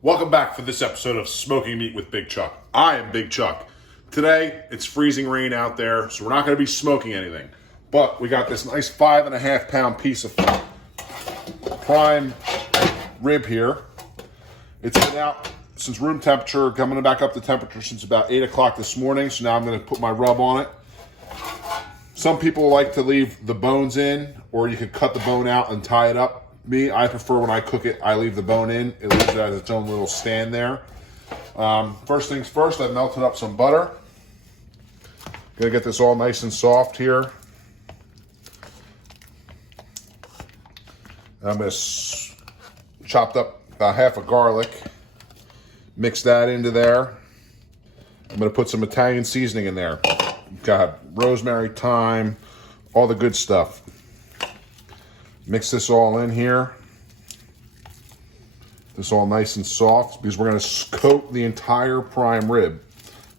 Welcome back for this episode of Smoking Meat with Big Chuck. I am Big Chuck. Today, it's freezing rain out there, so we're not going to be smoking anything. But we got this nice 5.5 pound piece of prime rib here. It's been out since room temperature, coming back up to temperature since about 8 o'clock this morning, so now I'm going to put my rub on it. Some people like to leave the bones in, or you could cut the bone out and tie it up. Me, I prefer when I cook it, I leave the bone in. It leaves it as its own little stand there. First things first, I've melted up some butter. Gonna get this all nice and soft here. I'm gonna chopped up about half a garlic. Mix that into there. I'm gonna put some Italian seasoning in there. Got rosemary, thyme, all the good stuff. Mix this all in here. This all nice and soft because we're going to coat the entire prime rib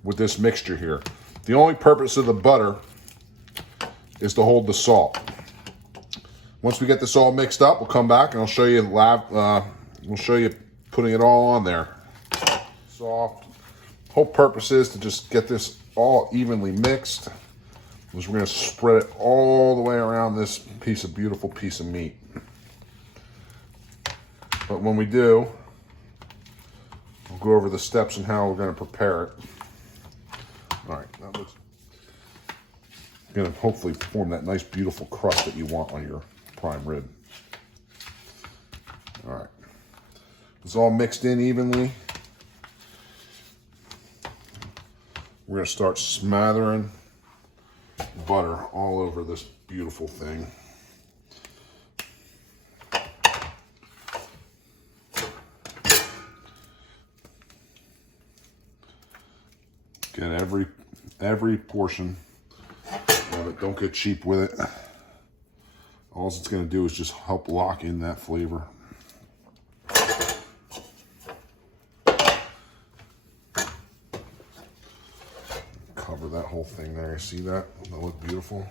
with this mixture here. The only purpose of the butter is to hold the salt. Once we get this all mixed up, we'll come back and I'll show you putting it all on there. Soft. Whole purpose is to just get this all evenly mixed. We're going to spread it all the way around this beautiful piece of meat. But when we do, we'll go over the steps and how we're going to prepare it. All right, that looks going to hopefully form that nice, beautiful crust that you want on your prime rib. All right, it's all mixed in evenly. We're going to start smattering butter all over this beautiful thing. Get every portion of it. Don't get cheap with it. All it's going to do is just help lock in that flavor. Cover that whole thing there. You see that? That look beautiful.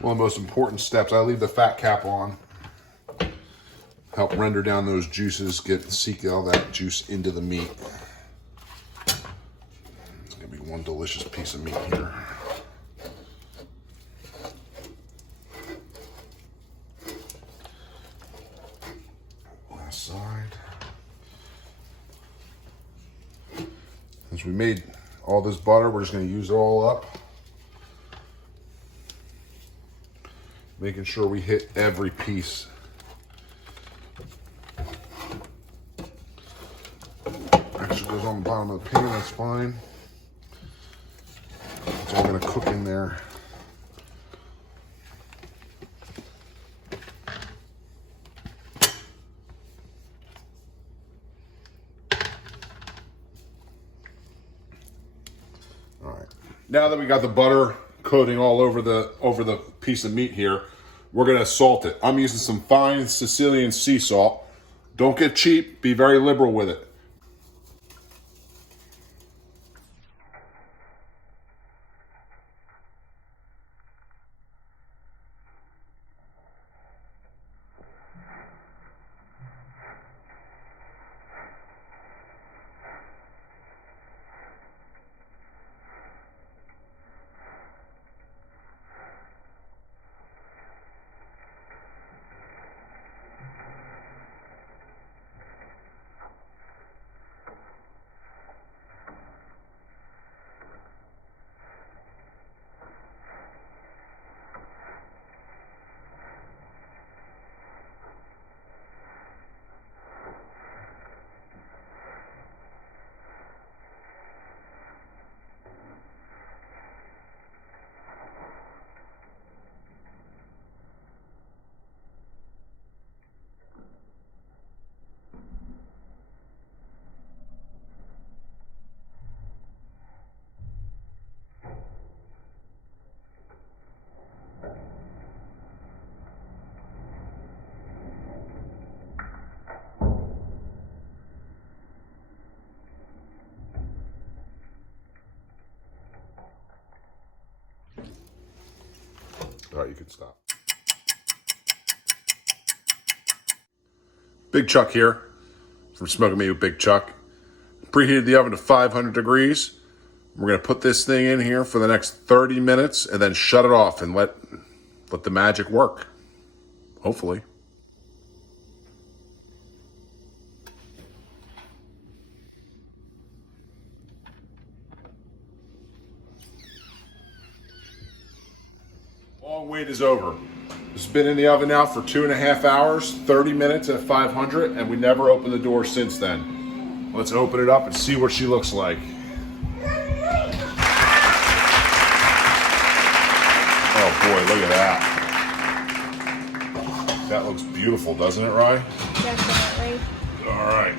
One of the most important steps, I leave the fat cap on. Help render down those juices, seek all that juice into the meat. It's gonna be one delicious piece of meat here. Last side. As we made all this butter, we're just gonna use it all up. Making sure we hit every piece. Actually goes on the bottom of the pan, that's fine. It's all gonna cook in there. All right. Now that we got the butter coating all over the piece of meat here, we're gonna salt it. I'm using some fine Sicilian sea salt. Don't get cheap, be very liberal with it. All right, you can stop. Big Chuck here from Smoking Meat with Big Chuck. Preheated the oven to 500 degrees. We're going to put this thing in here for the next 30 minutes and then shut it off and let the magic work. Hopefully. Long wait is over. It's been in the oven now for 2.5 hours, 30 minutes at 500, and we never opened the door since then. Let's open it up and see what she looks like. Oh boy, look at that. That looks beautiful, doesn't it, Rye? Definitely. All right.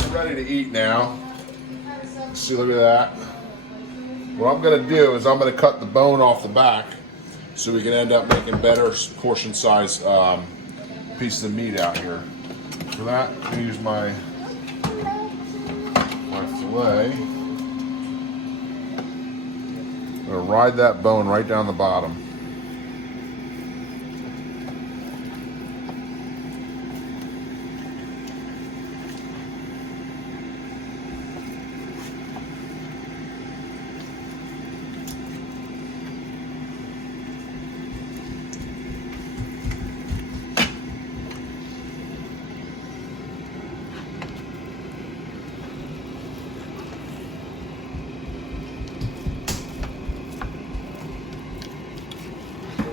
We're ready to eat now. See, look at that. What I'm gonna do is I'm gonna cut the bone off the back so we can end up making better portion size pieces of meat out here. For that, I'm gonna use my fillet. I'm gonna ride that bone right down the bottom.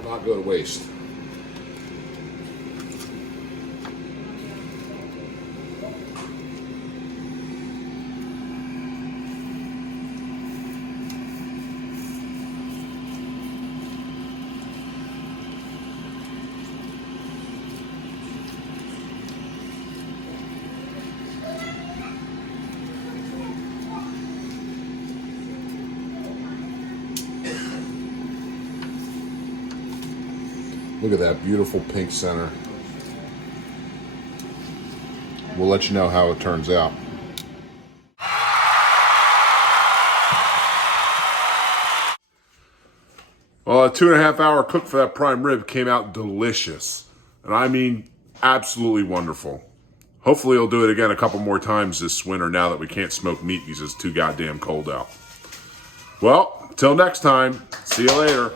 Not go to waste. Look at that beautiful pink center. We'll let you know how it turns out. Well, a 2.5 hour cook for that prime rib came out delicious. And I mean, absolutely wonderful. Hopefully he'll do it again a couple more times this winter now that we can't smoke meat because it's too goddamn cold out. Well, till next time, see you later.